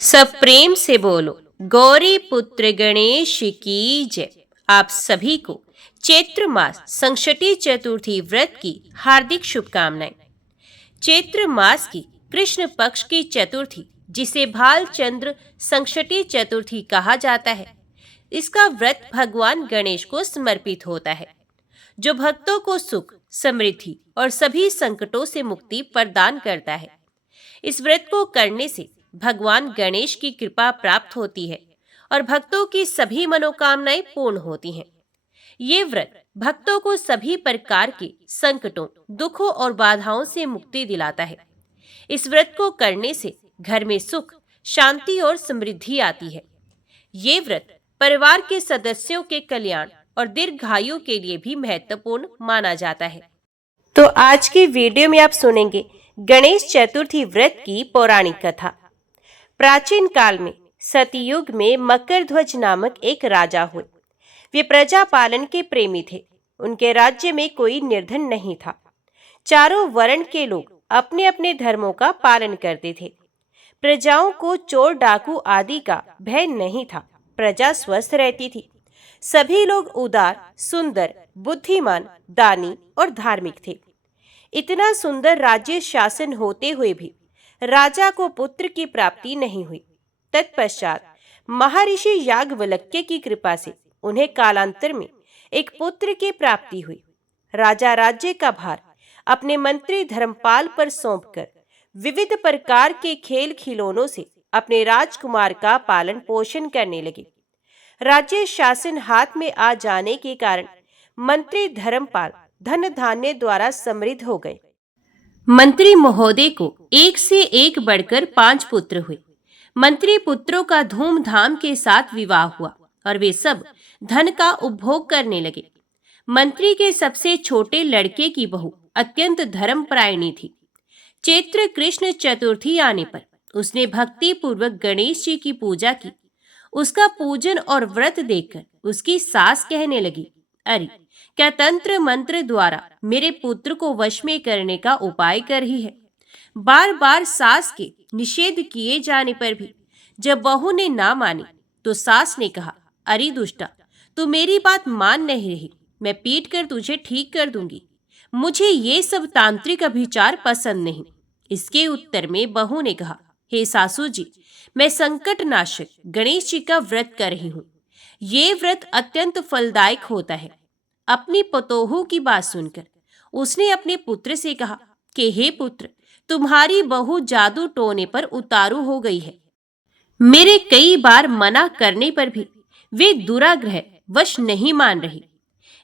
सब प्रेम से बोलो, गौरी पुत्र गणेश की जय। आप सभी को चैत्र मास संकष्टी चतुर्थी व्रत की हार्दिक शुभकामनाएं। चैत्र मास की कृष्ण पक्ष की चतुर्थी, जिसे भालचंद्र संकष्टी चतुर्थी कहा जाता है, इसका व्रत भगवान गणेश को समर्पित होता है, जो भक्तों को सुख, समृद्धि और सभी संकटों से मुक्ति प्रदान करता है। इस व्रत को करने से भगवान गणेश की कृपा प्राप्त होती है और भक्तों की सभी मनोकामनाएं पूर्ण होती हैं। ये व्रत भक्तों को सभी प्रकार के संकटों, दुखों और बाधाओं से मुक्ति दिलाता है। इस व्रत को करने से घर में सुख, शांति और समृद्धि आती है। ये व्रत परिवार के सदस्यों के कल्याण और दीर्घायु के लिए भी महत्वपूर्ण माना जाता है। तो आज की वीडियो में आप सुनेंगे गणेश चतुर्थी व्रत की पौराणिक कथा। प्राचीन काल में सतयुग में मकरध्वज नामक एक राजा हुए। वे प्रजा पालन के प्रेमी थे। उनके राज्य में कोई निर्धन नहीं था। चारों वर्ण के लोग अपने अपने धर्मों का पालन करते थे। प्रजाओं को चोर डाकू आदि का भय नहीं था। प्रजा स्वस्थ रहती थी। सभी लोग उदार, सुंदर, बुद्धिमान, दानी और धार्मिक थे। इतना सुंदर राज्य शासन होते हुए भी राजा को पुत्र की प्राप्ति नहीं हुई। तत्पश्चात महर्षि याज्ञवल्क्य की कृपा से उन्हें कालांतर में एक पुत्र की प्राप्ति हुई। राजा राज्य का भार अपने मंत्री धर्मपाल पर सौंपकर विविध प्रकार के खेल खिलौनों से अपने राजकुमार का पालन पोषण करने लगे। राज्य शासन हाथ में आ जाने के कारण मंत्री धर्मपाल धन धान्य द्वारा समृद्ध हो गए। मंत्री महोदय को एक से एक बढ़कर 5 पुत्र हुए। मंत्री पुत्रों का धूमधाम के साथ विवाह हुआ और वे सब धन का उपभोग करने लगे। मंत्री के सबसे छोटे लड़के की बहू अत्यंत धर्मपरायणी थी। चैत्र कृष्ण चतुर्थी आने पर उसने भक्ति पूर्वक गणेश जी की पूजा की। उसका पूजन और व्रत देखकर उसकी सास कहने लगी, अरे क्या तंत्र मंत्र द्वारा मेरे पुत्र को वश में करने का उपाय कर रही है। बार बार सास के निषेध किए जाने पर भी जब बहू ने ना मानी तो सास ने कहा, अरे दुष्टा, तू मेरी बात मान नहीं रही, मैं पीट कर तुझे ठीक कर दूंगी। मुझे ये सब तांत्रिक अभिचार पसंद नहीं। इसके उत्तर में बहू ने कहा, हे सासू जी, मैं संकट नाशक गणेश जी का व्रत कर रही हूँ। ये व्रत अत्यंत फलदायक होता है। अपनी पतोहू की बात सुनकर उसने अपने पुत्र से कहा कि हे पुत्र, तुम्हारी बहू जादू टोने पर उतारू हो गई है। मेरे कई बार मना करने पर भी वे दुराग्रह वश नहीं मान रही।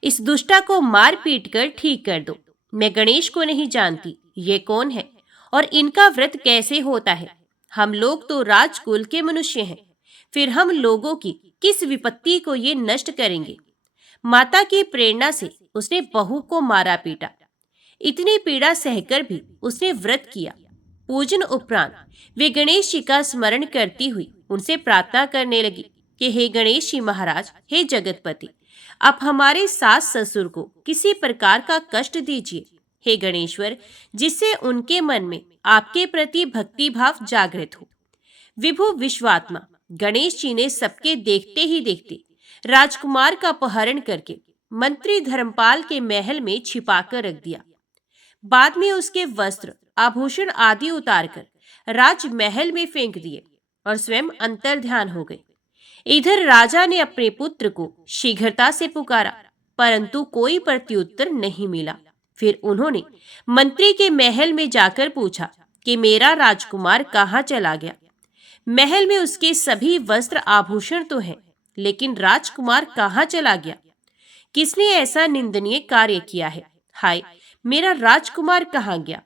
इस दुष्टा को मार पीट कर ठीक कर दो। मैं गणेश को नहीं जानती, ये कौन है और इनका व्रत कैसे होता है। हम लोग तो राजकुल के मनुष्य हैं, फिर हम लोगों की किस विपत्ति को ये नष्ट करेंगे। माता की प्रेरणा से उसने बहू को मारा पीटा। इतनी पीड़ा सहकर भी उसने व्रत किया। पूजन उपरांत वे गणेश जी का स्मरण करती हुई उनसे प्रार्थना करने लगी कि हे गणेश जी महाराज, हे जगतपति, आप हमारे सास ससुर को किसी प्रकार का कष्ट दीजिए। हे गणेश्वर, जिससे उनके मन में आपके प्रति भक्ति भाव जागृत हो। विभु विश्वात्मा गणेश जी ने सबके देखते ही देखते राजकुमार का अपहरण करके मंत्री धर्मपाल के महल में छिपाकर रख दिया। बाद में उसके वस्त्र, आभूषण आदि उतारकर राजमहल में फेंक दिए और स्वयं अंतर्ध्यान हो गए। इधर राजा ने अपने पुत्र को शीघ्रता से पुकारा, परंतु कोई प्रत्युत्तर नहीं मिला। फिर उन्होंने मंत्री के महल में जाकर पूछा कि मेरा राजकुमार कहाँ चला गया। महल में उसके सभी वस्त्र आभूषण तो हैं, लेकिन राजकुमार कहाँ चला गया? किसने ऐसा निंदनीय कार्य किया है? हाय, मेरा राजकुमार कहाँ गया?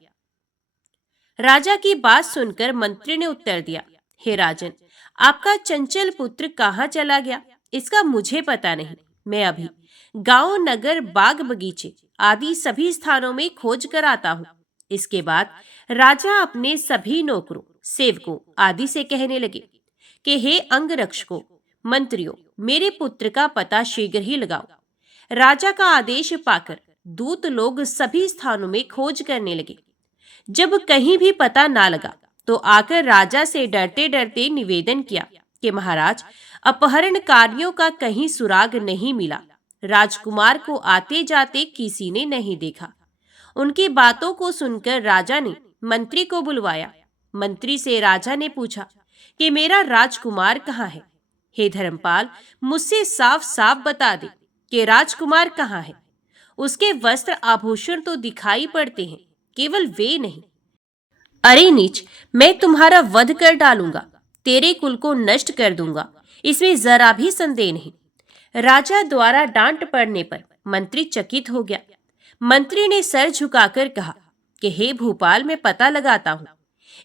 राजा की बात सुनकर मंत्री ने उत्तर दिया, हे राजन, आपका चंचल पुत्र कहाँ चला गया इसका मुझे पता नहीं। मैं अभी गांव, नगर, बाग बगीचे आदि सभी स्थानों में खोज कर आता हूँ। इसके बाद राजा अपने सभी नौकरों, सेवकों आदि से कहने लगे कि हे अंगरक्षकों, मंत्रियों, मेरे पुत्र का पता शीघ्र ही लगाओ। राजा का आदेश पाकर दूत लोग सभी स्थानों में खोज करने लगे। जब कहीं भी पता ना लगा तो आकर राजा से डरते डरते निवेदन किया कि महाराज, अपहरणकारियों का कहीं सुराग नहीं मिला। राजकुमार को आते जाते किसी ने नहीं देखा। उनकी बातों को सुनकर राजा ने मंत्री को बुलवाया। मंत्री से राजा ने पूछा कि मेरा राजकुमार कहाँ है? हे धर्मपाल, मुझसे साफ साफ बता दे कि राजकुमार कहाँ है। उसके वस्त्र आभूषण तो दिखाई पड़ते हैं, केवल वे नहीं। अरे नीच, मैं तुम्हारा वध कर डालूंगा, तेरे कुल को नष्ट कर दूंगा, इसमें जरा भी संदेह नहीं। राजा द्वारा डांट पड़ने पर मंत्री चकित हो गया। मंत्री ने सर झुकाकर कहा कि हे भूपाल, मैं पता लगाता हूँ।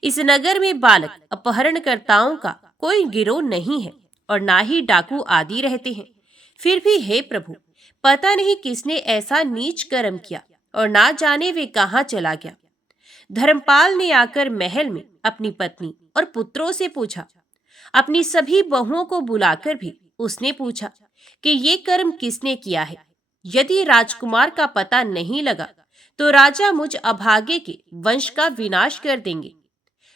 इस नगर में बालक अपहरणकर्ताओं का कोई गिरोह नहीं है और ना ही डाकू आदि रहते हैं। फिर भी हे प्रभु, पता नहीं किसने ऐसा नीच कर्म किया और ना जाने वे कहाँ चला गया। धर्मपाल ने आकर महल में अपनी पत्नी और पुत्रों से पूछा। अपनी सभी बहुओं को बुलाकर भी उसने पूछा कि ये कर्म किसने किया है। यदि राजकुमार का पता नहीं लगा तो राजा मुझ अभागे के वंश का विनाश कर देंगे।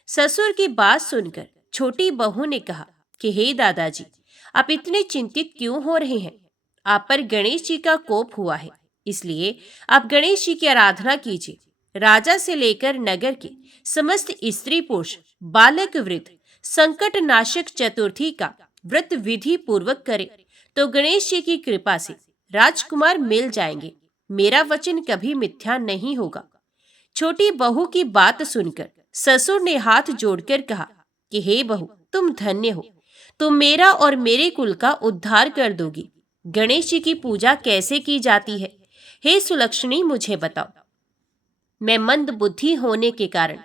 ससुर की बात सुनकर छोटी बहू ने कहा कि हे दादाजी, आप इतने चिंतित क्यों हो रहे हैं? आप पर गणेश जी का कोप हुआ है, इसलिए आप गणेश जी की आराधना कीजिए। राजा से लेकर नगर के समस्त स्त्री पुरुष, बालक वृद्ध संकट नाशक चतुर्थी का व्रत विधि पूर्वक करे तो गणेश जी की कृपा से राजकुमार मिल जाएंगे। मेरा वचन कभी मिथ्या नहीं होगा। छोटी बहू की बात सुनकर ससुर ने हाथ जोड़कर कहा कि हे बहू, तुम धन्य हो, तुम मेरा और मेरे कुल का उद्धार कर दोगी। गणेश जी की पूजा कैसे की जाती है, हे सुलक्षणी, मुझे बताओ। मैं मंद बुद्धि होने के कारण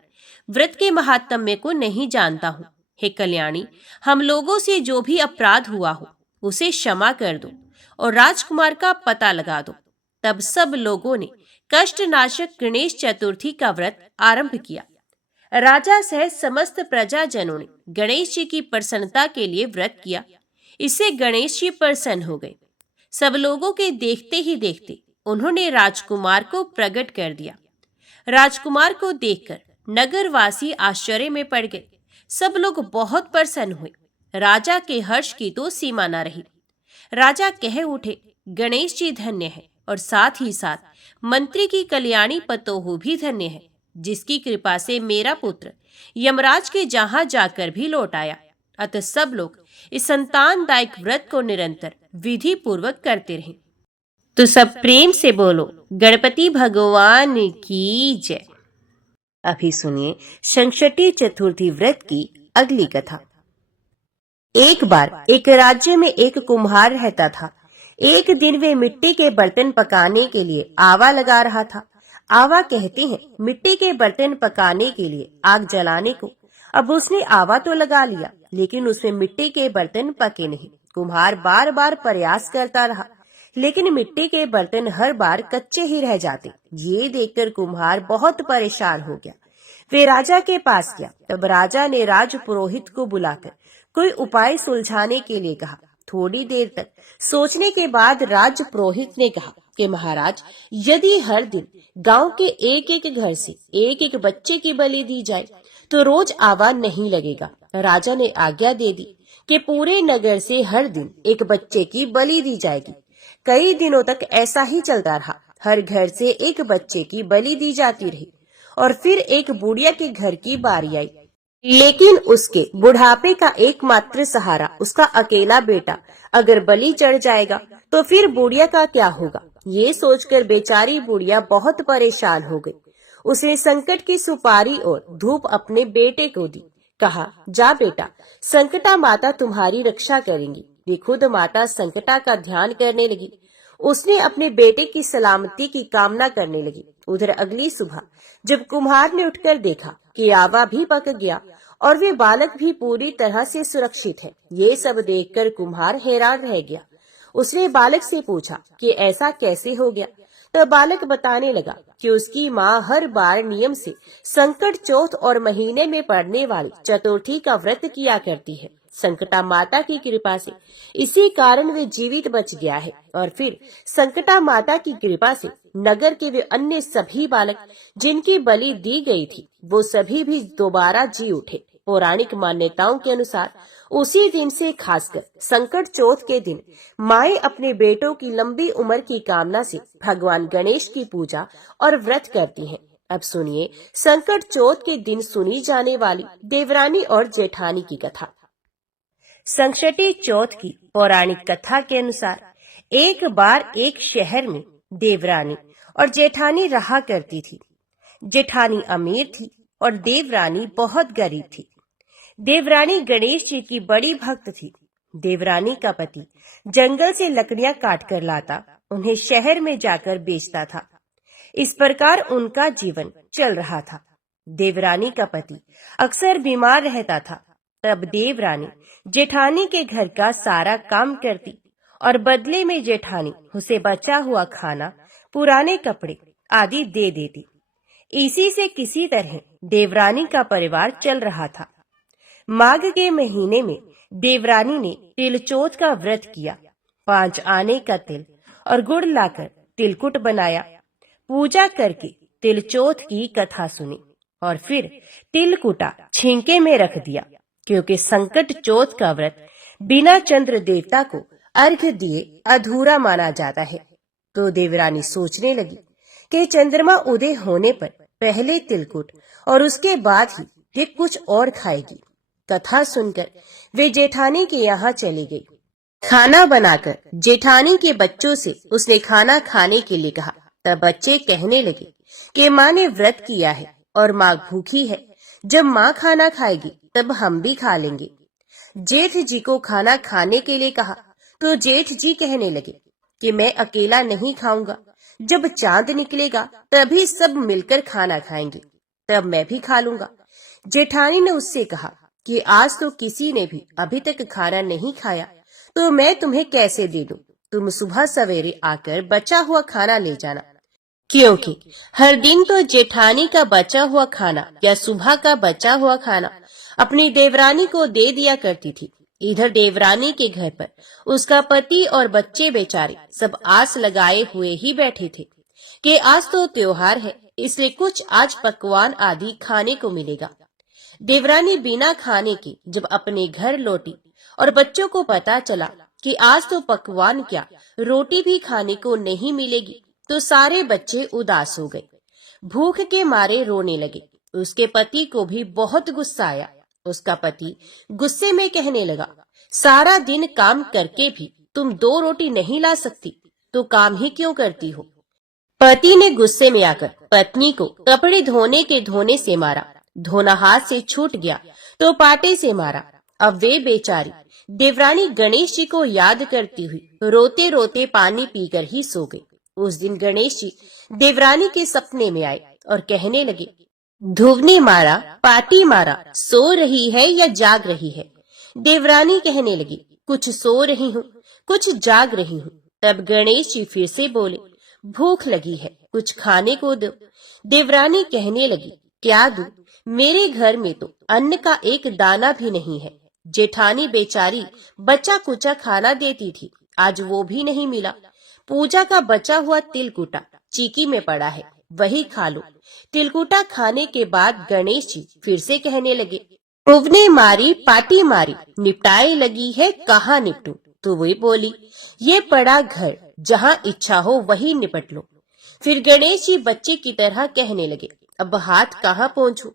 व्रत के महात्म्य को नहीं जानता हूँ। हे कल्याणी, हम लोगों से जो भी अपराध हुआ हो उसे क्षमा कर दो और राजकुमार का पता लगा दो। तब सब लोगों ने कष्टनाशक गणेश चतुर्थी का व्रत आरंभ किया। राजा सहित समस्त प्रजाजनों ने गणेश जी की प्रसन्नता के लिए व्रत किया। इससे गणेश जी प्रसन्न हो गए। सब लोगों के देखते ही देखते उन्होंने राजकुमार को प्रकट कर दिया। राजकुमार को देखकर नगरवासी आश्चर्य में पड़ गए। सब लोग बहुत प्रसन्न हुए। राजा के हर्ष की तो सीमा न रही। राजा कह उठे, गणेश जी धन्य है और साथ ही साथ मंत्री की कल्याणी पतोहू भी धन्य है, जिसकी कृपा से मेरा पुत्र यमराज के जहां जाकर भी लौट आया। अतः सब लोग इस संतानदायक व्रत को निरंतर विधि पूर्वक करते रहे। तो सब प्रेम से बोलो, गणपति भगवान की जय। अभी सुनिए संकटी चतुर्थी व्रत की अगली कथा। एक बार एक राज्य में एक कुम्हार रहता था। एक दिन वे मिट्टी के बर्तन पकाने के लिए आवा लगा रहा था। आवा कहते हैं मिट्टी के बर्तन पकाने के लिए आग जलाने को। अब उसने आवा तो लगा लिया, लेकिन उसमें मिट्टी के बर्तन पके नहीं। कुम्हार बार बार प्रयास करता रहा, लेकिन मिट्टी के बर्तन हर बार कच्चे ही रह जाते। ये देखकर कुम्हार बहुत परेशान हो गया। वे राजा के पास गया। तब राजा ने राज पुरोहित को बुलाकर कोई उपाय सुलझाने के लिए कहा। थोड़ी देर तक सोचने के बाद राज पुरोहित ने कहा कि महाराज, यदि हर दिन गांव के एक एक घर से एक एक बच्चे की बलि दी जाए तो रोज आवा नहीं लगेगा। राजा ने आज्ञा दे दी कि पूरे नगर से हर दिन एक बच्चे की बलि दी जाएगी। कई दिनों तक ऐसा ही चलता रहा। हर घर से एक बच्चे की बलि दी जाती रही और फिर एक बुढ़िया के घर की बारी आई, लेकिन उसके बुढ़ापे का एकमात्र सहारा उसका अकेला बेटा अगर बलि चढ़ जाएगा तो फिर बुढ़िया का क्या होगा। ये सोचकर बेचारी बुढ़िया बहुत परेशान हो गई। उसने संकट की सुपारी और धूप अपने बेटे को दी। कहा, जा बेटा, संकटा माता तुम्हारी रक्षा करेंगी। वे खुद माता संकटा का ध्यान करने लगी। उसने अपने बेटे की सलामती की कामना करने लगी। उधर अगली सुबह जब कुम्हार ने उठकर देखा कि आवा भी पक गया और वे बालक भी पूरी तरह से सुरक्षित है, ये सब देखकर कुम्हार हैरान रह गया। उसने बालक से पूछा कि ऐसा कैसे हो गया। तब बालक बताने लगा कि उसकी माँ हर बार नियम से संकट चौथ और महीने में पड़ने वाली चतुर्थी का व्रत किया करती है। संकटा माता की कृपा से इसी कारण वे जीवित बच गया है और फिर संकटा माता की कृपा से नगर के वे अन्य सभी बालक जिनकी बलि दी गई थी वो सभी भी दोबारा जी उठे। पौराणिक मान्यताओं के अनुसार उसी दिन से खासकर संकट चौथ के दिन माएं अपने बेटों की लंबी उम्र की कामना से भगवान गणेश की पूजा और व्रत करती हैं। अब सुनिए संकट चौथ के दिन सुनी जाने वाली देवरानी और जेठानी की कथा। संकटी चौथ की पौराणिक कथा के अनुसार एक बार एक शहर में देवरानी और जेठानी रहा करती थी। जेठानी अमीर थी और देवरानी बहुत गरीब थी। देवरानी गणेश जी की बड़ी भक्त थी। देवरानी का पति जंगल से लकड़ियां काट कर लाता, उन्हें शहर में जाकर बेचता था। इस प्रकार उनका जीवन चल रहा था। देवरानी का पति अक्सर बीमार रहता था। तब देवरानी जेठानी के घर का सारा काम करती और बदले में जेठानी उसे बचा हुआ खाना, पुराने कपड़े आदि दे देती। इसी से किसी तरह देवरानी का परिवार चल रहा था। माघ के महीने में देवरानी ने तिलचौथ का व्रत किया। 5 आने का तिल और गुड़ लाकर तिलकुट बनाया। पूजा करके तिलचौथ की कथा सुनी और फिर तिलकुटा छींके में रख दिया, क्योंकि संकट चौथ का व्रत बिना चंद्र देवता को अर्घ्य दिए अधूरा माना जाता है। तो देवरानी सोचने लगी कि चंद्रमा उदय होने पर पहले तिलकुट और उसके बाद ही वे कुछ और खाएगी। कथा सुनकर वे जेठानी के यहाँ चली गई। खाना बनाकर जेठानी के बच्चों से उसने खाना खाने के लिए कहा। तब बच्चे कहने लगे कि माँ ने व्रत किया है और माँ भूखी है, जब माँ खाना खाएगी तब हम भी खा लेंगे। जेठ जी को खाना खाने के लिए कहा तो जेठ जी कहने लगे कि मैं अकेला नहीं खाऊंगा, जब चांद निकलेगा तभी सब मिलकर खाना खाएंगे, तब मैं भी खा लूंगा। जेठानी ने उससे कहा कि आज तो किसी ने भी अभी तक खाना नहीं खाया, तो मैं तुम्हें कैसे दे दूं? तुम सुबह सवेरे आकर बचा हुआ खाना ले जाना। क्योंकि हर दिन तो जेठानी का बचा हुआ खाना या सुबह का बचा हुआ खाना अपनी देवरानी को दे दिया करती थी। इधर देवरानी के घर पर उसका पति और बच्चे बेचारे सब आस लगाए हुए ही बैठे थे कि आज तो त्योहार है, इसलिए कुछ आज पकवान आदि खाने को मिलेगा। देवरानी बिना खाने के जब अपने घर लौटी और बच्चों को पता चला कि आज तो पकवान क्या रोटी भी खाने को नहीं मिलेगी, तो सारे बच्चे उदास हो गए, भूख के मारे रोने लगे। उसके पति को भी बहुत गुस्सा आया। उसका पति गुस्से में कहने लगा, सारा दिन काम करके भी तुम 2 रोटी नहीं ला सकती, तो काम ही क्यों करती हो? पति ने गुस्से में आकर पत्नी को कपड़े धोने के धोने से मारा। धोना हाथ से छूट गया तो पाटे से मारा। अब वे बेचारी देवरानी गणेश जी को याद करती हुई रोते रोते पानी पीकर ही सो गई। उस दिन गणेश जी देवरानी के सपने में आए और कहने लगे, धुवने मारा, पाटी मारा, सो रही है या जाग रही है? देवरानी कहने लगी, कुछ सो रही हूँ, कुछ जाग रही हूँ। तब गणेश जी फिर से बोले, भूख लगी है, कुछ खाने को दो। देवरानी कहने लगी, क्या दूं? मेरे घर में तो अन्न का एक दाना भी नहीं है। जेठानी बेचारी बचा कुचा खाना देती थी, आज वो भी नहीं मिला। पूजा का बचा हुआ तिलकुटा चीकी में पड़ा है, वही खा लो। तिलकुटा खाने के बाद गणेश जी फिर से कहने लगे, उवने मारी, पाटी मारी, निपटाए लगी है, कहाँ निपटूं? तो वही बोली, ये पड़ा घर, जहाँ इच्छा हो वही निपट लो। फिर गणेश जी बच्चे की तरह कहने लगे, अब हाथ कहाँ पहुँचूं?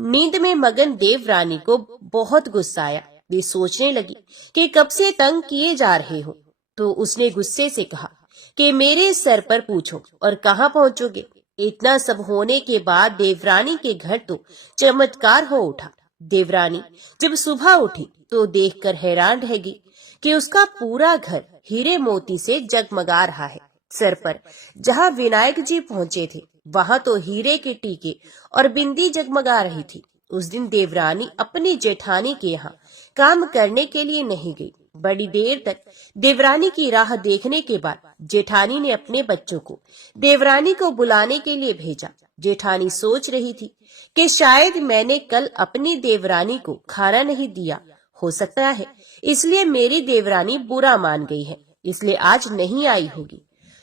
नींद में मगन देवरानी को बहुत गुस्सा आया। वे सोचने लगी कि कब से तंग किए जा रहे हो। तो उसने गुस्से से कहा कि मेरे सर पर पूछो और कहाँ पहुँचोगे? इतना सब होने के बाद देवरानी के घर तो चमत्कार हो उठा। देवरानी जब सुबह उठी तो देखकर हैरान रह गई कि उसका पूरा घर हीरे मोती से जगमगा रहा है। सर पर जहाँ विनायक जी पहुँचे थे वहाँ तो हीरे के टीके और बिंदी जगमगा रही थी। उस दिन देवरानी अपनी जेठानी के यहाँ काम करने के लिए नहीं गई। बड़ी देर तक देवरानी की राह देखने के बाद जेठानी ने अपने बच्चों को देवरानी को बुलाने के लिए भेजा। जेठानी सोच रही थी कि शायद मैंने कल अपनी देवरानी को खाना नहीं दिया, हो सकता है इसलिए मेरी देवरानी बुरा मान गई है, इसलिए आज नहीं आई होगी।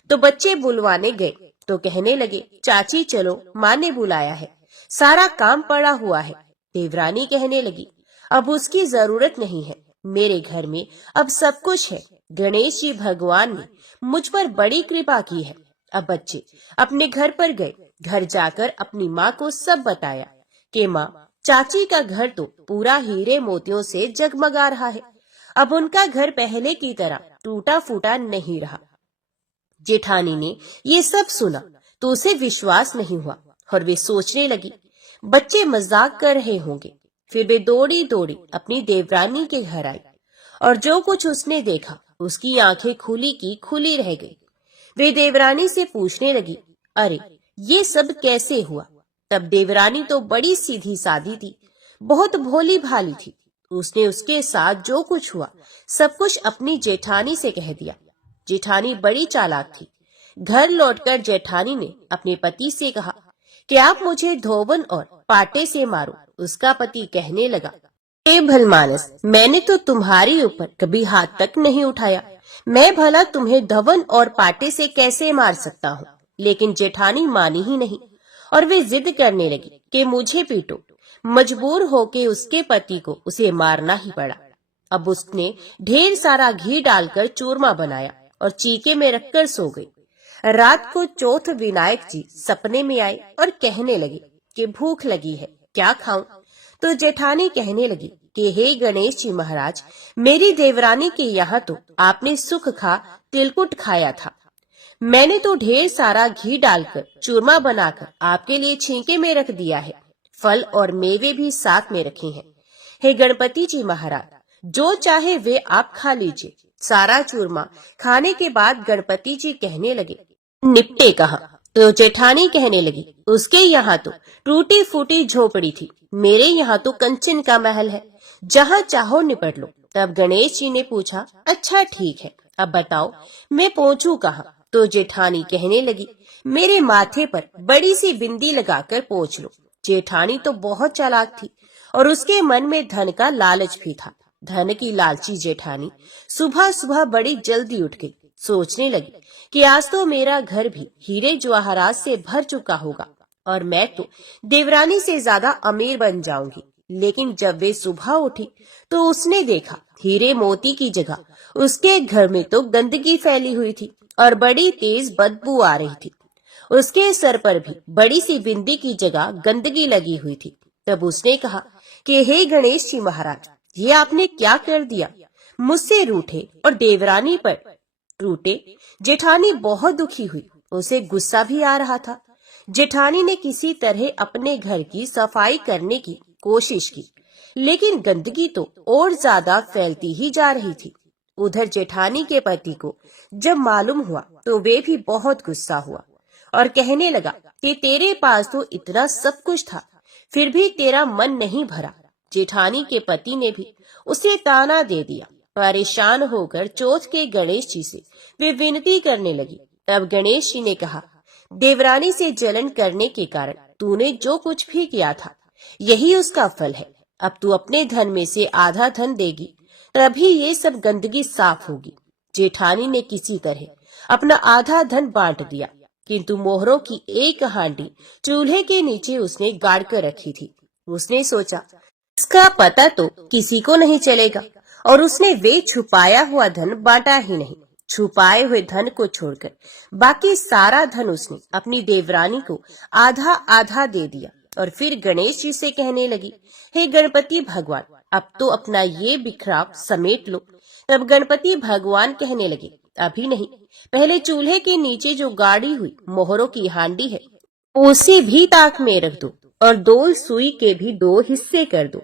तो बच्चे बुलवाने गए। तो कहने लगे, चाची चलो, माँ ने बुलाया है, सारा काम पड़ा हुआ है। देवरानी कहने लगी, अब उसकी जरूरत नहीं है, मेरे घर में अब सब कुछ है। गणेश जी भगवान ने मुझ पर बड़ी कृपा की है। अब बच्चे अपने घर पर गए। घर जाकर अपनी माँ को सब बताया कि माँ, चाची का घर तो पूरा हीरे मोतियों से जगमगा रहा है। अब उनका घर पहले की तरह टूटा फूटा नहीं रहा। जेठानी ने ये सब सुना तो उसे विश्वास नहीं हुआ और वे सोचने लगी, बच्चे मजाक कर रहे होंगे। फिर वे दौड़ी दौड़ी अपनी देवरानी के घर आई और जो कुछ उसने देखा उसकी आंखें खुली की खुली रह गई। वे देवरानी से पूछने लगी, अरे ये सब कैसे हुआ? तब देवरानी तो बड़ी सीधी सादी थी, बहुत भोली भाली थी। उसने उसके साथ जो कुछ हुआ सब कुछ अपनी जेठानी से कह दिया। जेठानी बड़ी चालाक थी। घर लौटकर जेठानी ने अपने पति से कहा कि आप मुझे धोबन और पाटे से मारो। उसका पति कहने लगा, ए भलमानस, मैंने तो तुम्हारे ऊपर कभी हाथ तक नहीं उठाया। मैं भला तुम्हें धवन और पाटे से कैसे मार सकता हूँ? लेकिन जेठानी मानी ही नहीं और वे जिद करने लगी कि मुझे पीटो। मजबूर होके उसके पति को उसे मारना ही पड़ा। अब उसने ढेर सारा घी डालकर चूरमा बनाया और चीके में रखकर सो गई। रात को चौथ विनायक जी सपने में आए और कहने लगे कि भूख लगी है, क्या खाऊं? तो जेठानी कहने लगी कि हे गणेश जी महाराज, मेरी देवरानी के यहाँ तो आपने सुख खा तिलकुट खाया था। मैंने तो ढेर सारा घी डालकर चूरमा बनाकर आपके लिए छींके में रख दिया है। फल और मेवे भी साथ में रखे हैं। हे गणपति जी महाराज, जो चाहे वे आप खा लीजिए। सारा चूरमा खाने के बाद गणपति जी कहने लगे, निपटे कहाँ? तो जेठानी कहने लगी, उसके यहाँ तो टूटी फूटी झोपड़ी थी, मेरे यहाँ तो कंचन का महल है, जहाँ चाहो निपट लो। तब गणेश जी ने पूछा, अच्छा ठीक है, अब बताओ मैं पहुँचूं कहाँ? तो जेठानी कहने लगी, मेरे माथे पर बड़ी सी बिंदी लगाकर पहुँच लो। जेठानी तो बहुत चालाक थी और उसके मन में धन का लालच भी था। धन की लालची जेठानी सुबह सुबह बड़ी जल्दी उठ गई। सोचने लगी कि आज तो मेरा घर भी हीरे जवाहरात से भर चुका होगा और मैं तो देवरानी से ज्यादा अमीर बन जाऊंगी। लेकिन जब वे सुबह उठी तो उसने देखा हीरे मोती की जगह उसके घर में तो गंदगी फैली हुई थी और बड़ी तेज बदबू आ रही थी। उसके सर पर भी बड़ी सी बिंदी की जगह गंदगी लगी हुई थी। तब उसने कहा कि हे गणेश जी महाराज, ये आपने क्या कर दिया? मुझसे रूठे और देवरानी पर रूठे। जेठानी बहुत दुखी हुई, उसे गुस्सा भी आ रहा था। जेठानी ने किसी तरह अपने घर की सफाई करने की कोशिश की, लेकिन गंदगी तो और ज्यादा फैलती ही जा रही थी। उधर जेठानी के पति को जब मालूम हुआ तो वे भी बहुत गुस्सा हुआ और कहने लगा कि तेरे पास तो इतना सब कुछ था, फिर भी तेरा मन नहीं भरा। जेठानी के पति ने भी उसे ताना दे दिया। परेशान होकर चौथ के गणेश जी से वे विनती करने लगी। तब गणेश जी ने कहा, देवरानी से जलन करने के कारण तूने जो कुछ भी किया था, यही उसका फल है। अब तू अपने धन में से आधा धन देगी, तभी ये सब गंदगी साफ होगी। जेठानी ने किसी तरह अपना आधा धन बांट दिया, किंतु मोहरों की एक हांडी चूल्हे के नीचे उसने गाड़ कर रखी थी। उसने सोचा, इसका पता तो किसी को नहीं चलेगा, और उसने वे छुपाया हुआ धन बांटा ही नहीं। छुपाए हुए धन को छोड़कर बाकी सारा धन उसने अपनी देवरानी को आधा आधा दे दिया और फिर गणेश जी से कहने लगी, हे गणपति भगवान, अब तो अपना ये बिखराव समेट लो। तब गणपति भगवान कहने लगे, अभी नहीं, पहले चूल्हे के नीचे जो गाड़ी हुई मोहरों की हांडी है उसे भी ताक में रख दो और दो सुई के भी 2 हिस्से कर दो।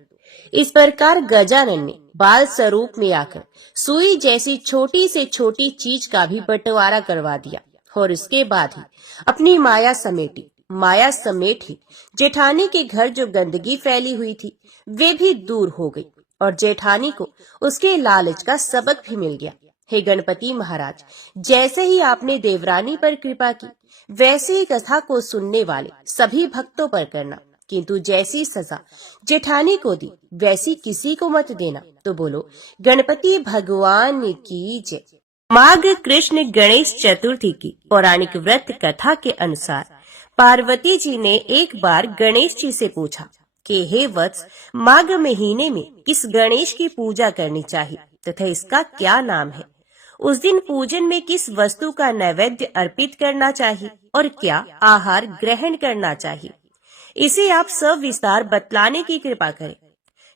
इस प्रकार गजानन ने बाल स्वरूप में आकर सुई जैसी छोटी से छोटी चीज का भी बंटवारा करवा दिया और उसके बाद ही अपनी माया समेटी। माया समेट ही जेठानी के घर जो गंदगी फैली हुई थी वे भी दूर हो गई और जेठानी को उसके लालच का सबक भी मिल गया। हे गणपति महाराज, जैसे ही आपने देवरानी पर कृपा की, वैसे ही कथा को सुनने वाले सभी भक्तों पर करना, किंतु जैसी सजा जेठानी को दी वैसी किसी को मत देना। तो बोलो गणपति भगवान की जय। माघ कृष्ण गणेश चतुर्थी की पौराणिक व्रत कथा के अनुसार पार्वती जी ने एक बार गणेश जी से पूछा कि हे वत्स, माघ महीने में किस गणेश की पूजा करनी चाहिए तथा इसका क्या नाम है। उस दिन पूजन में किस वस्तु का नैवेद्य अर्पित करना चाहिए और क्या आहार ग्रहण करना चाहिए, इसे आप सविस्तार बतलाने की कृपा करें।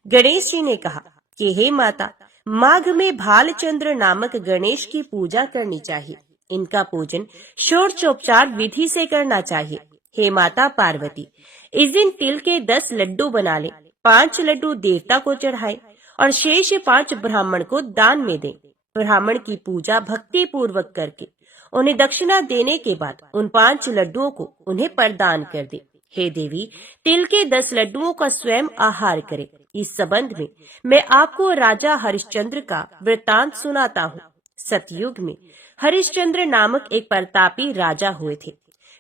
गणेश जी ने कहा कि हे माता, माघ में भालचंद्र नामक गणेश की पूजा करनी चाहिए। इनका पूजन षोडशोपचार विधि से करना चाहिए। हे माता पार्वती, इस दिन तिल के 10 लड्डू बना लें, 5 लड्डू देवता को चढ़ाएं और शेष 5 ब्राह्मण को दान में दें। ब्राह्मण की पूजा भक्ति पूर्वक करके उन्हें दक्षिणा देने के बाद उन 5 लड्डुओं को उन्हें प्रदान कर दे। हे देवी, तिल के 10 लड्डुओं का स्वयं आहार करें। इस संबंध में मैं आपको राजा हरिश्चंद्र का वृतांत सुनाता हूँ। सतयुग में हरिश्चंद्र नामक एक प्रतापी राजा हुए थे।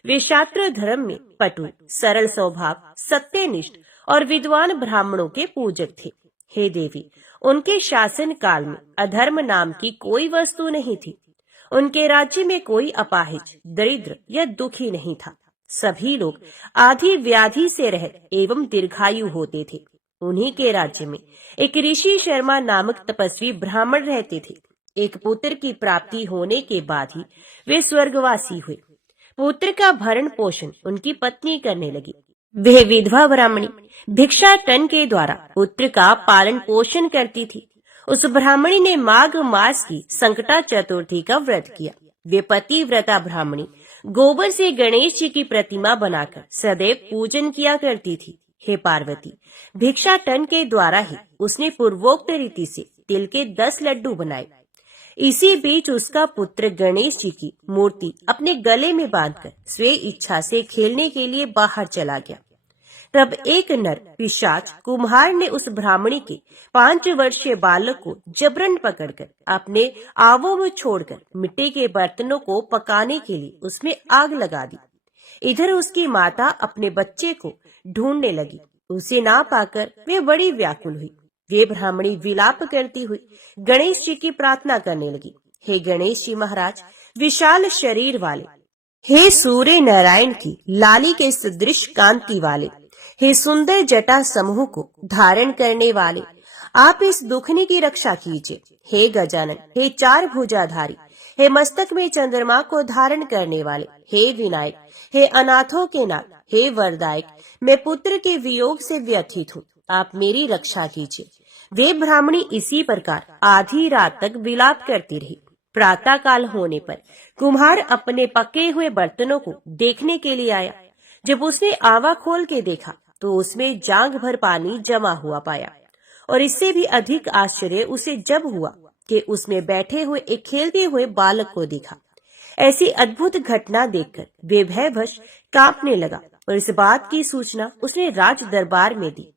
वे शास्त्र धर्म में पटु, सरल स्वभाव, सत्यनिष्ठ और विद्वान ब्राह्मणों के पूजक थे। हे देवी, उनके शासन काल में अधर्म नाम की कोई वस्तु नहीं थी। उनके राज्य में कोई अपाहिज, दरिद्र या दुखी नहीं था। सभी लोग आधी व्याधि से रहित एवं दीर्घायु होते थे। उन्हीं के राज्य में एक ऋषि शर्मा नामक तपस्वी ब्राह्मण रहते थे। एक पुत्र की प्राप्ति होने के बाद ही वे स्वर्गवासी हुए। पुत्र का भरण पोषण उनकी पत्नी करने लगी। वे विधवा ब्राह्मणी भिक्षाटन के द्वारा पुत्र का पालन पोषण करती थी। उस ब्राह्मणी ने माघ मास की संकटा चतुर्थी का व्रत किया। वे पतिव्रता ब्राह्मणी गोबर से गणेश जी की प्रतिमा बनाकर सदैव पूजन किया करती थी। हे पार्वती, भिक्षाटन के द्वारा ही उसने पूर्वोक्त रीति से तिल के 10 लड्डू बनाए। इसी बीच उसका पुत्र गणेश जी की मूर्ति अपने गले में बांधकर स्वे इच्छा से खेलने के लिए बाहर चला गया। तब एक नर पिशाच कुम्हार ने उस ब्राह्मणी के 5 वर्षीय बालक को जबरन पकड़कर अपने आवों में छोड़कर मिट्टी के बर्तनों को पकाने के लिए उसमें आग लगा दी। इधर उसकी माता अपने बच्चे को ढूंढने लगी। उसे ना पाकर वे बड़ी व्याकुल हुई। वे ब्राह्मणी विलाप करती हुई गणेश जी की प्रार्थना करने लगी। हे गणेश जी महाराज, विशाल शरीर वाले, हे सूर्य नारायण की लाली के सदृश कांति वाले, हे सुंदर जटा समूह को धारण करने वाले, आप इस दुखनी की रक्षा कीजिए। हे गजानन, हे 4 भुजाधारी, हे मस्तक में चंद्रमा को धारण करने वाले, हे विनायक, हे अनाथों के नाथ, हे वरदायक, मैं पुत्र के वियोग से व्यथित हूँ, आप मेरी रक्षा कीजिए। वे ब्राह्मणी इसी प्रकार आधी रात तक विलाप करती रही। प्रातः काल होने पर कुम्हार अपने पके हुए बर्तनों को देखने के लिए आया। जब उसने आवा खोल के देखा तो उसमें जांघ भर पानी जमा हुआ पाया। और इससे भी अधिक आश्चर्य उसे जब हुआ कि उसमें बैठे हुए एक खेलते हुए बालक को देखा। ऐसी अद्भुत घटना देखकर वे भयवश कांपने लगा और इस बात की सूचना उसने राज दरबार में दी।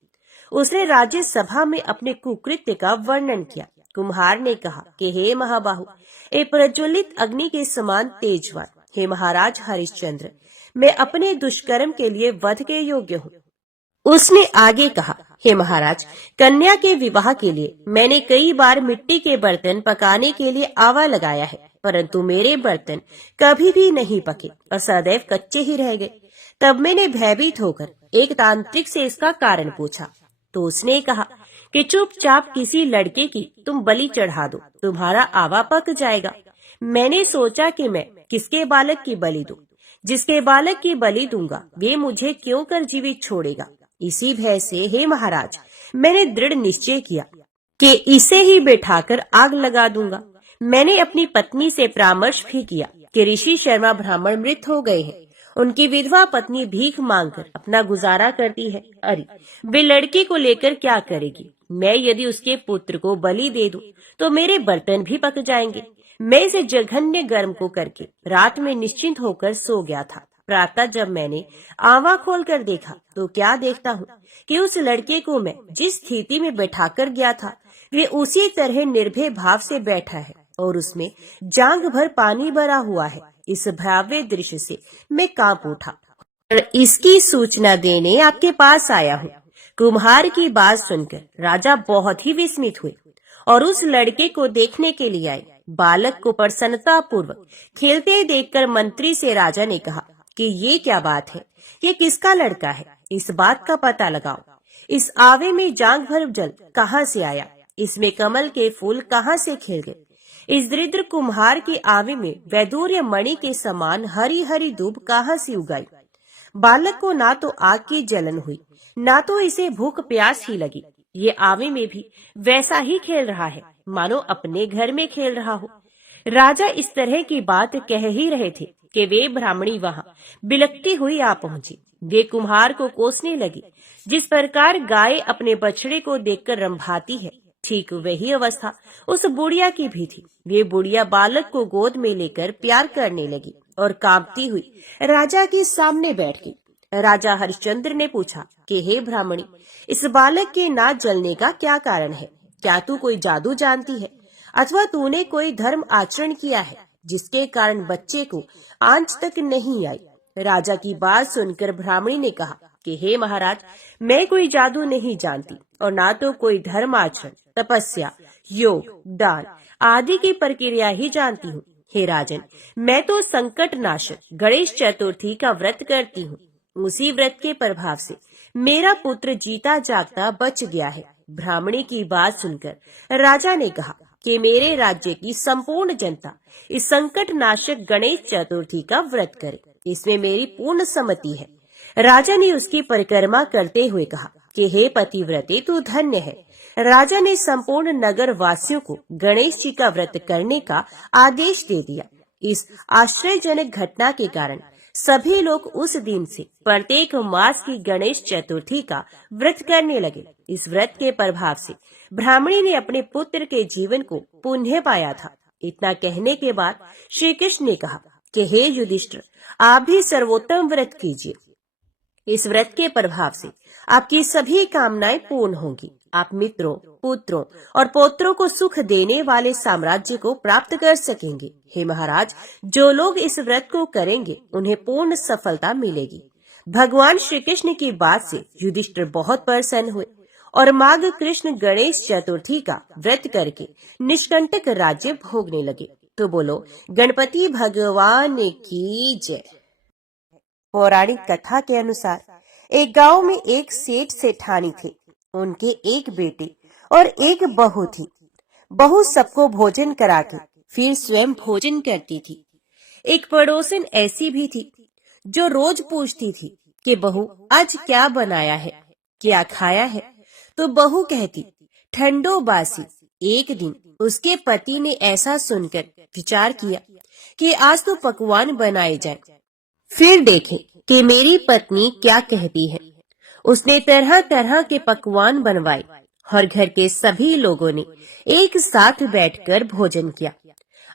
उसने राज्य सभा में अपने कुकृत्य का वर्णन किया। कुम्हार ने कहा कि हे महाबाहु, एक प्रज्वलित अग्नि के समान तेजवान, हे महाराज हरिश्चंद्र, मैं अपने दुष्कर्म के लिए वध के योग्य हूँ। उसने आगे कहा, हे महाराज, कन्या के विवाह के लिए मैंने कई बार मिट्टी के बर्तन पकाने के लिए आवा लगाया है, परंतु मेरे बर्तन कभी भी नहीं पके और सदैव कच्चे ही रह गए। तब मैंने भयभीत होकर एक तांत्रिक से इसका कारण पूछा तो उसने कहा कि चुपचाप किसी लड़के की तुम बलि चढ़ा दो, तुम्हारा आवा पक जाएगा। मैंने सोचा कि मैं किसके बालक की बलि दूं? जिसके बालक की बलि दूंगा वे मुझे क्यों कर जीवित छोड़ेगा। इसी भय से हे महाराज, मैंने दृढ़ निश्चय किया कि इसे ही बैठाकर आग लगा दूंगा। मैंने अपनी पत्नी से परामर्श भी किया कि ऋषि शर्मा ब्राह्मण मृत हो गए हैं। उनकी विधवा पत्नी भीख मांगकर अपना गुजारा करती है। अरे, वे लड़के को लेकर क्या करेगी? मैं यदि उसके पुत्र को बलि दे दूं तो मेरे बर्तन भी पक जाएंगे। मैं इसे जघन्य गर्म को करके रात में निश्चिंत होकर सो गया था। प्रातः जब मैंने आवा खोलकर देखा तो क्या देखता हूँ कि उस लड़के को मैं जिस स्थिति में बैठाकर गया था वे उसी तरह निर्भय भाव से बैठा है और उसमें जांघ भर पानी भरा हुआ है। इस भयावह दृश्य से मैं कांप उठा और इसकी सूचना देने आपके पास आया हूँ। कुम्हार की बात सुनकर राजा बहुत ही विस्मित हुए और उस लड़के को देखने के लिए आए। बालक को प्रसन्नता पूर्वक खेलते देखकर मंत्री से राजा ने कहा कि ये क्या बात है, ये किसका लड़का है, इस बात का पता लगाओ। इस आवे में जांग भर जल कहाँ से आया, इसमें कमल के फूल कहाँ से खिल गए, इस दरिद्र कुम्हार के आवे में वैदूर्य मणि के समान हरी हरी दूब कहाँ से उगाई। बालक को ना तो आग की जलन हुई, ना तो इसे भूख प्यास ही लगी। ये आवे में भी वैसा ही खेल रहा है मानो अपने घर में खेल रहा हो। राजा इस तरह की बात कह ही रहे थे कि वे ब्राह्मणी वहाँ बिलखती हुई आ पहुंची। वे कुम्हार को कोसने लगी। जिस प्रकार गाय अपने बछड़े को देखकर रंभाती है, ठीक वही अवस्था उस बुढ़िया की भी थी। वे बुढ़िया बालक को गोद में लेकर प्यार करने लगी और कांपती हुई राजा के सामने बैठ गई। राजा हरिश्चंद्र ने पूछा कि हे ब्राह्मणी, इस बालक के ना जलने का क्या कारण है? क्या तू कोई जादू जानती है अथवा तूने कोई धर्म आचरण किया है जिसके कारण बच्चे को आंच तक नहीं आई? राजा की बात सुनकर ब्राह्मणी ने कहा कि हे महाराज, मैं कोई जादू नहीं जानती और ना तो कोई धर्म आचरण, तपस्या, योग, दान आदि की प्रक्रिया ही जानती हूँ। हे राजन, मैं तो संकट नाशक गणेश चतुर्थी का व्रत करती हूँ। उसी व्रत के प्रभाव से मेरा पुत्र जीता जागता बच गया है। ब्राह्मणी की बात सुनकर राजा ने कहा कि मेरे राज्य की संपूर्ण जनता इस संकट नाशक गणेश चतुर्थी का व्रत करे, इसमें मेरी पूर्ण सम्मति है। राजा ने उसकी परिक्रमा करते हुए कहा कि हे पतिव्रते, तू धन्य है। राजा ने संपूर्ण नगर वासियों को गणेश जी का व्रत करने का आदेश दे दिया। इस आश्चर्यजनक घटना के कारण सभी लोग उस दिन से प्रत्येक मास की गणेश चतुर्थी का व्रत करने लगे। इस व्रत के प्रभाव से ब्राह्मणी ने अपने पुत्र के जीवन को पुण्य पाया था। इतना कहने के बाद श्री कृष्ण ने कहा कि हे युधिष्ठिर, आप भी सर्वोत्तम व्रत कीजिए। इस व्रत के प्रभाव से आपकी सभी कामनाएं पूर्ण होंगी। आप मित्रों, पुत्रों और पौत्रों को सुख देने वाले साम्राज्य को प्राप्त कर सकेंगे। हे महाराज, जो लोग इस व्रत को करेंगे उन्हें पूर्ण सफलता मिलेगी। भगवान श्री कृष्ण की बात से युधिष्ठिर बहुत प्रसन्न हुए और माघ कृष्ण गणेश चतुर्थी का व्रत करके निष्कंटक राज्य भोगने लगे। तो बोलो गणपति भगवान की जय। पौराणिक कथा के अनुसार एक गांव में एक सेठ सेठानी थे। उनके एक बेटे और एक बहू थी। बहू सबको भोजन करा के फिर स्वयं भोजन करती थी। एक पड़ोसन ऐसी भी थी जो रोज पूछती थी कि बहू आज क्या बनाया है, क्या खाया है? तो बहू कहती ठंडो बासी। एक दिन उसके पति ने ऐसा सुनकर विचार किया कि आज तो पकवान बनाए जाए, फिर देखें कि मेरी पत्नी क्या कहती है। उसने तरह तरह के पकवान बनवाए और घर के सभी लोगों ने एक साथ बैठकर भोजन किया।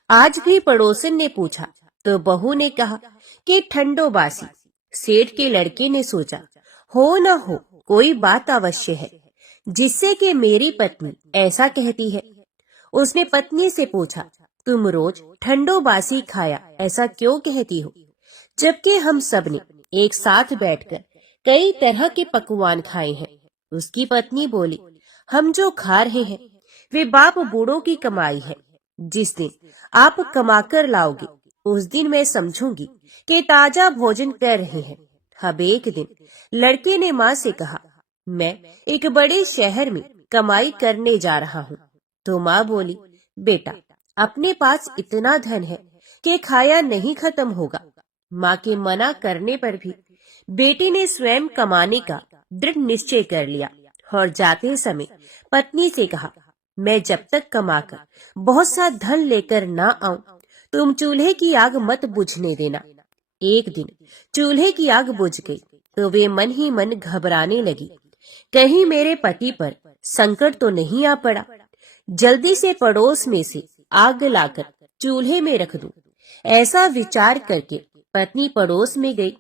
आज भी पड़ोसन ने पूछा तो बहू ने कहा कि ठंडो बासी। सेठ के लड़के ने सोचा हो न हो कोई बात अवश्य है जिससे कि मेरी पत्नी ऐसा कहती है। उसने पत्नी से पूछा तुम रोज ठंडो बासी खाया ऐसा क्यों कहती हो, जबकि हम सब ने एक साथ बैठकर कई तरह के पकवान खाए हैं। उसकी पत्नी बोली हम जो खा रहे हैं वे बाप बूढ़ों की कमाई है। जिस दिन आप कमाकर लाओगे उस दिन मैं समझूंगी कि ताजा भोजन कर रहे हैं। अब एक दिन लड़के ने माँ से कहा मैं एक बड़े शहर में कमाई करने जा रहा हूँ। तो माँ बोली बेटा अपने पास इतना धन है कि खाया नहीं खत्म होगा। माँ के मना करने पर भी बेटे ने स्वयं कमाने का दृढ़ निश्चय कर लिया और जाते समय पत्नी से कहा मैं जब तक कमाकर बहुत सा धन लेकर ना आऊं तुम चूल्हे की आग मत बुझने देना। एक दिन चूल्हे की आग बुझ गई तो वे मन ही मन घबराने लगी, कहीं मेरे पति पर संकट तो नहीं आ पड़ा। जल्दी से पड़ोस में से आग लाकर चूल्हे में रख दूं। ऐसा विचार करके पत्नी पड़ोस में गई।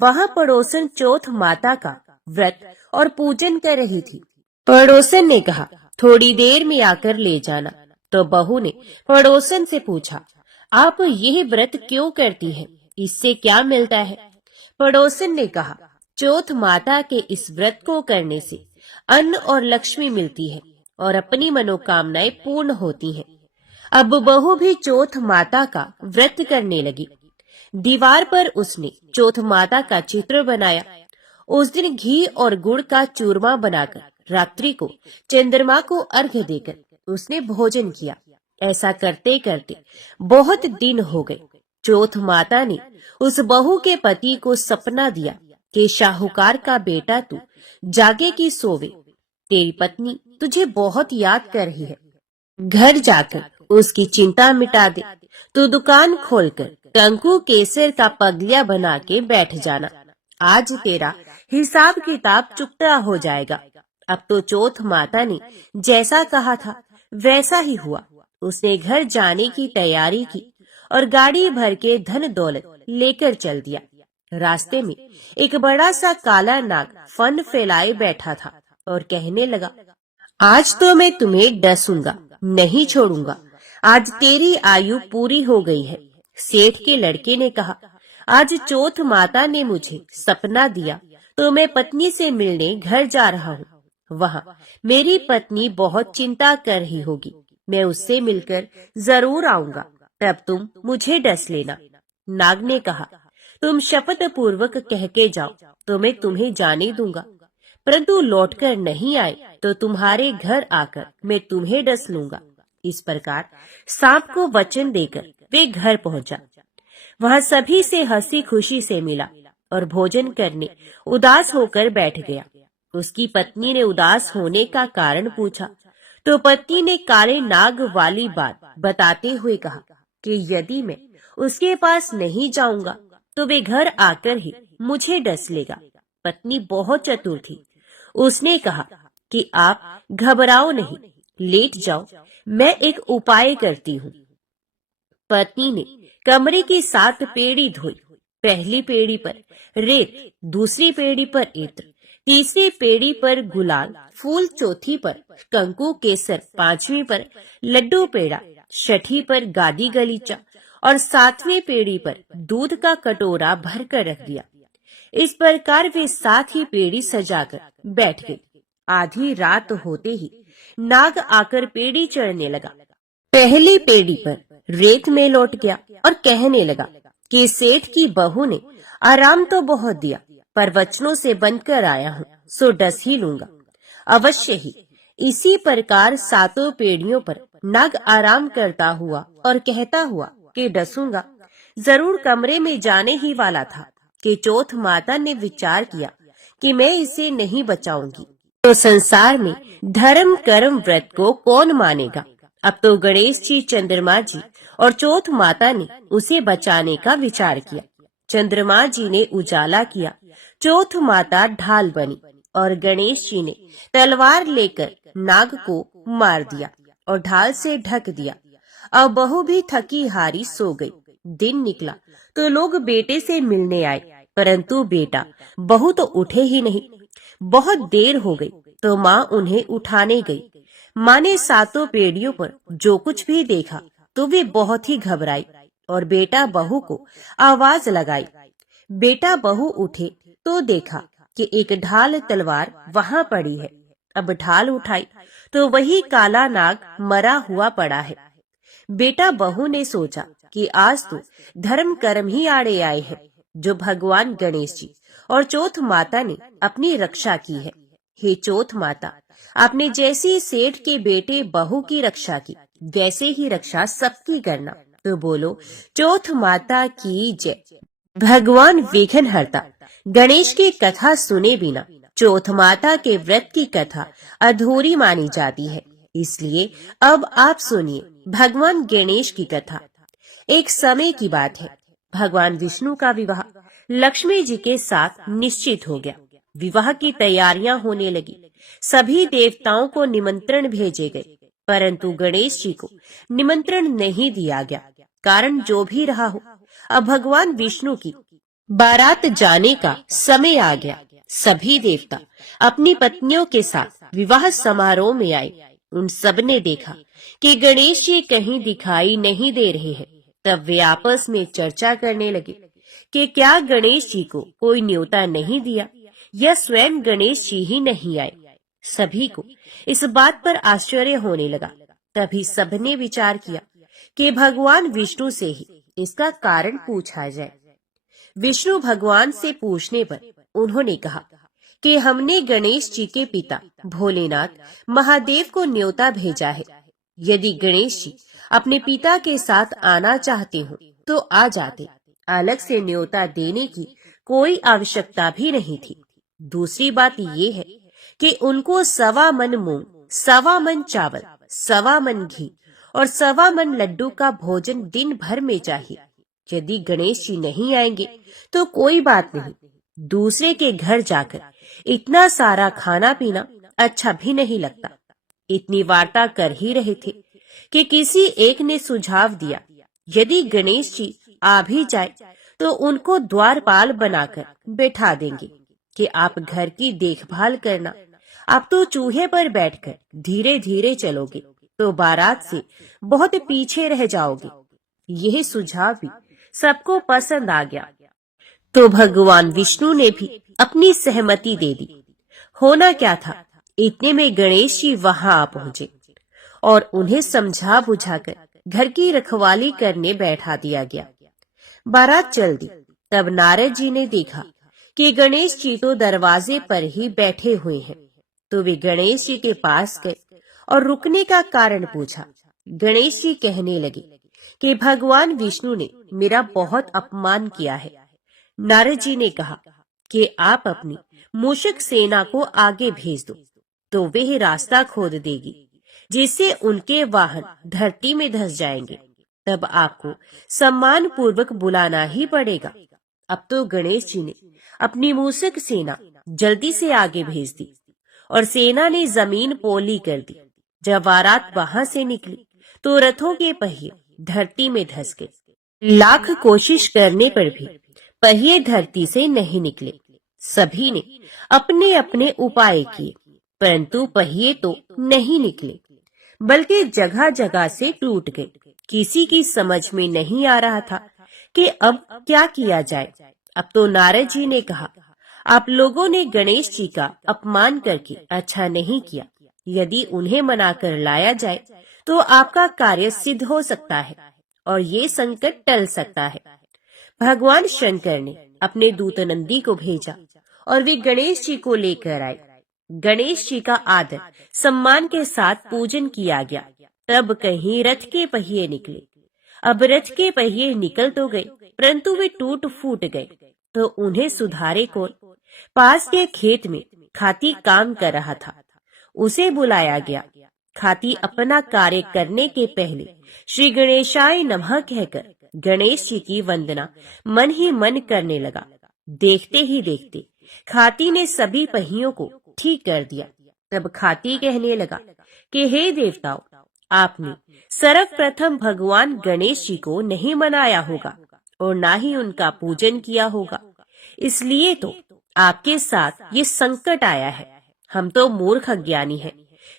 वहां पड़ोसन चौथ माता का व्रत और पूजन कर रही थी। पड़ोसन ने कहा थोड़ी देर में आकर ले जाना। तो बहू ने पड़ोसन से पूछा आप यह व्रत क्यों करती हैं, इससे क्या मिलता है? पड़ोसन ने कहा चौथ माता के इस व्रत को करने से अन्न और लक्ष्मी मिलती है और अपनी मनोकामनाएं पूर्ण होती हैं। अब बहू भी चौथ माता का व्रत करने लगी। दीवार पर उसने चौथ माता का चित्र बनाया। उस दिन घी और गुड़ का चूरमा बनाकर रात्रि को चंद्रमा को अर्घ्य देकर उसने भोजन किया। ऐसा करते करते बहुत दिन हो गए। चौथ माता ने उस बहू के पति को सपना दिया कि शाहूकार का बेटा तू जागे की सोवे, तेरी पत्नी तुझे बहुत याद कर रही है। घर जाकर उसकी चिंता मिटा दे। तू दुकान खोलकर कंकु केसर का पगलिया बना के बैठ जाना। आज तेरा हिसाब किताब चुकता हो जाएगा। अब तो चौथ माता ने जैसा कहा था वैसा ही हुआ। उसने घर जाने की तैयारी की और गाड़ी भर के धन दौलत लेकर चल दिया। रास्ते में एक बड़ा सा काला नाग फन फैलाए बैठा था और कहने लगा, आज तो मैं तुम्हें डसूंगा, नहीं छोड़ूंगा। आज तेरी आयु पूरी हो गई है। सेठ के लड़के ने कहा, आज चौथ माता ने मुझे सपना दिया तो मैं पत्नी से मिलने घर जा रहा हूँ। वहाँ मेरी पत्नी बहुत चिंता कर रही होगी। मैं उससे मिलकर जरूर आऊंगा, तब तुम मुझे डस लेना। नाग ने कहा, तुम शपथ पूर्वक कह के जाओ तो मैं तुम्हें जाने दूंगा, परंतु लौटकर नहीं आए तो तुम्हारे घर आकर मैं तुम्हें डस लूंगा। इस प्रकार सांप को वचन देकर वे घर पहुंचा। वहां सभी से हंसी खुशी से मिला और भोजन करने उदास होकर बैठ गया। उसकी पत्नी ने उदास होने का कारण पूछा तो पति ने काले नाग वाली बात बताते हुए कहा कि यदि मैं उसके पास नहीं जाऊंगा तो वे घर आकर ही मुझे डस लेगा। पत्नी बहुत चतुर थी। उसने कहा कि आप घबराओ नहीं, लेट जाओ, मैं एक उपाय करती हूँ। पत्नी ने कमरे की 7 पेड़ी धोई। पहली पेड़ी पर रेत, दूसरी पेड़ी पर इत्र, तीसरी पेड़ी पर गुलाल फूल, चौथी पर कंकु केसर, पांचवी पर लड्डू पेड़ा, छठी पर गादी गलीचा और 7वीं पेड़ी पर दूध का कटोरा भर कर रख दिया। इस प्रकार वे 7 ही पेड़ी सजाकर बैठ गई। आधी रात होते ही नाग आकर पेड़ी चढ़ने लगा। पहली पेड़ी पर रेत में लौट गया और कहने लगा कि सेठ की बहू ने आराम तो बहुत दिया, पर वचनों से बनकर आया हूँ, सो डस ही लूंगा अवश्य ही। इसी प्रकार 7 पेड़ियों पर नाग आराम करता हुआ और कहता हुआ कि डसूंगा। जरूर कमरे में जाने ही वाला था कि चौथ माता ने विचार किया कि मैं इसे नहीं बचाऊंगी तो संसार में धर्म कर्म व्रत को कौन मानेगा। अब तो गणेश जी, चंद्रमा जी और चौथ माता ने उसे बचाने का विचार किया। चंद्रमा जी ने उजाला किया, चौथ माता ढाल बनी और गणेश जी ने तलवार लेकर नाग को मार दिया और ढाल से ढक दिया। अब बहू भी थकी हारी सो गई। दिन निकला तो लोग बेटे से मिलने आए, परंतु बेटा बहू तो उठे ही नहीं। बहुत देर हो गई तो माँ उन्हें उठाने गई। माँ ने 7 पेड़ियों पर जो कुछ भी देखा तो वे बहुत ही घबराई और बेटा बहू को आवाज लगाई। बेटा बहू उठे तो देखा कि एक ढाल तलवार वहाँ पड़ी है। अब ढाल उठाई तो वही काला नाग मरा हुआ पड़ा है। बेटा बहू ने सोचा कि आज तो धर्म कर्म ही आड़े आए हैं, जो भगवान गणेश जी और चौथ माता ने अपनी रक्षा की है। हे चौथ माता, आपने जैसी सेठ के बेटे बहू की रक्षा की, वैसे ही रक्षा सबकी करना। तो बोलो चौथ माता की जय। भगवान विघ्नहर्ता गणेश की कथा सुने बिना चौथ माता के व्रत की कथा अधूरी मानी जाती है। इसलिए अब आप सुनिए भगवान गणेश की कथा। एक समय की बात है, भगवान विष्णु का विवाह लक्ष्मी जी के साथ निश्चित हो गया। विवाह की तैयारियां होने लगी। सभी देवताओं को निमंत्रण भेजे गए, परंतु गणेश जी को निमंत्रण नहीं दिया गया। कारण जो भी रहा हो, अब भगवान विष्णु की बारात जाने का समय आ गया। सभी देवता अपनी पत्नियों के साथ विवाह समारोह में आए। उन सब ने देखा कि गणेश जी कहीं दिखाई नहीं दे रहे हैं। तब वे आपस में चर्चा करने लगे कि क्या गणेश जी को कोई न्योता नहीं दिया या स्वयं गणेश जी ही नहीं आए। सभी को इस बात पर आश्चर्य होने लगा। तभी सबने विचार किया कि भगवान विष्णु से ही इसका कारण पूछा जाए। विष्णु भगवान से पूछने पर उन्होंने कहा कि हमने गणेश जी के पिता भोलेनाथ महादेव को न्योता भेजा है। यदि गणेश जी अपने पिता के साथ आना चाहते हो तो आ जाते, अलग से न्योता देने की कोई आवश्यकता भी नहीं थी। दूसरी बात ये है कि उनको 1.25 मन मूंग, 1.25 मन चावल, 1.25 मन घी और 1.25 मन लड्डू का भोजन दिन भर में चाहिए। यदि गणेश जी नहीं आएंगे तो कोई बात नहीं, दूसरे के घर जाकर इतना सारा खाना पीना अच्छा भी नहीं लगता। इतनी वार्ता कर ही रहे थे कि किसी एक ने सुझाव दिया, यदि गणेश जी आ भी जाए तो उनको द्वारपाल बनाकर बैठा देंगे कि आप घर की देखभाल करना। आप तो चूहे पर बैठकर धीरे धीरे चलोगे तो बारात से बहुत पीछे रह जाओगे। यह सुझाव भी सबको पसंद आ गया, तो भगवान विष्णु ने भी अपनी सहमति दे दी। होना क्या था, इतने में गणेश जी वहां आ पहुंचे और उन्हें समझा बुझाकर घर की रखवाली करने बैठा दिया गया। बारात चल दी। तब नारद जी ने देखा कि गणेश जी तो दरवाजे पर ही बैठे हुए हैं, तो वे गणेश जी के पास गए और रुकने का कारण पूछा। गणेश जी कहने लगे कि भगवान विष्णु ने मेरा बहुत अपमान किया है। नारद जी ने कहा कि आप अपनी मूषक सेना को आगे भेज दो, तो वह रास्ता खोद देगी जिससे उनके वाहन धरती में धंस जाएंगे। तब आपको सम्मान पूर्वक बुलाना ही पड़ेगा। अब तो गणेश जी ने अपनी मूषक सेना जल्दी से आगे भेज दी और सेना ने जमीन पोली कर दी। जब बारात वहां से निकली तो रथों के पहिए धरती में धंस गए। लाख कोशिश करने पर भी पहिए धरती से नहीं निकले। सभी ने अपने अपने उपाय किए, परंतु पहिए तो नहीं निकले, बल्कि जगह जगह से टूट गए। किसी की समझ में नहीं आ रहा था कि अब क्या किया जाए। अब तो नारद जी ने कहा, आप लोगों ने गणेश जी का अपमान करके अच्छा नहीं किया। यदि उन्हें मनाकर लाया जाए तो आपका कार्य सिद्ध हो सकता है और ये संकट टल सकता है। भगवान शंकर ने अपने दूत नंदी को भेजा और वे गणेश जी को लेकर आए। गणेश जी का आदर सम्मान के साथ पूजन किया गया। तब कहीं रथ के पहिए निकले। अब रथ के पहिए निकल तो गए, परंतु वे टूट फूट गए। तो उन्हें सुधारे कौन? पास के खेत में खाती काम कर रहा था, उसे बुलाया गया। खाती अपना कार्य करने के पहले श्री गणेशाय नमः कहकर गणेश जी की वंदना मन ही मन करने लगा। देखते ही देखते खाती ने सभी पहियों को ठीक कर दिया। तब खाती कहने लगा कि हे देवताओं, आपने सर्वप्रथम भगवान गणेश जी को नहीं मनाया होगा और ना ही उनका पूजन किया होगा, इसलिए तो आपके साथ ये संकट आया है। हम तो मूर्ख अज्ञानी हैं,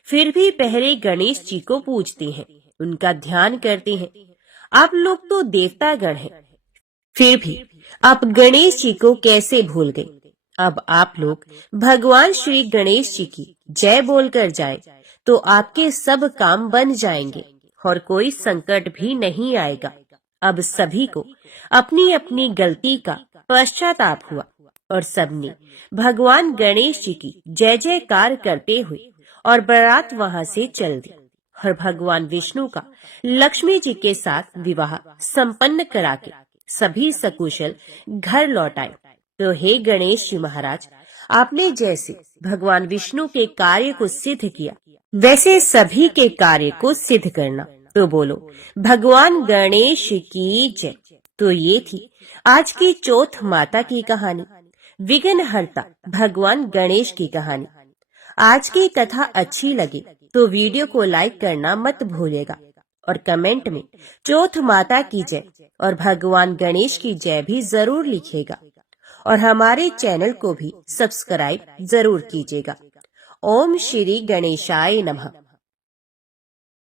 फिर भी पहले गणेश जी को पूजते हैं, उनका ध्यान करते हैं। आप लोग तो देवता गण हैं, फिर भी आप गणेश जी को कैसे भूल गए? अब आप लोग भगवान श्री गणेश जी की जय बोलकर जाएं, तो आपके सब काम बन जाएंगे और कोई संकट भी नहीं आएगा। अब सभी को अपनी अपनी गलती का पश्चाताप हुआ और सबने भगवान गणेश जी की जय जयकार करते हुए और बारात वहां से चल दी और भगवान विष्णु का लक्ष्मी जी के साथ विवाह संपन्न करा के सभी सकुशल घर लौट आए। तो हे गणेश जी महाराज, आपने जैसे भगवान विष्णु के कार्य को सिद्ध किया, वैसे सभी के कार्य को सिद्ध करना। तो बोलो भगवान गणेश की जय। तो ये थी आज की चौथ माता की कहानी, विघ्नहर्ता भगवान गणेश की कहानी। आज की कथा अच्छी लगे तो वीडियो को लाइक करना मत भूलिएगा और कमेंट में चौथ माता की जय और भगवान गणेश की जय भी जरूर लिखिएगा और हमारे चैनल को भी सब्सक्राइब जरूर कीजिएगा। ओम श्री गणेशाय नमः।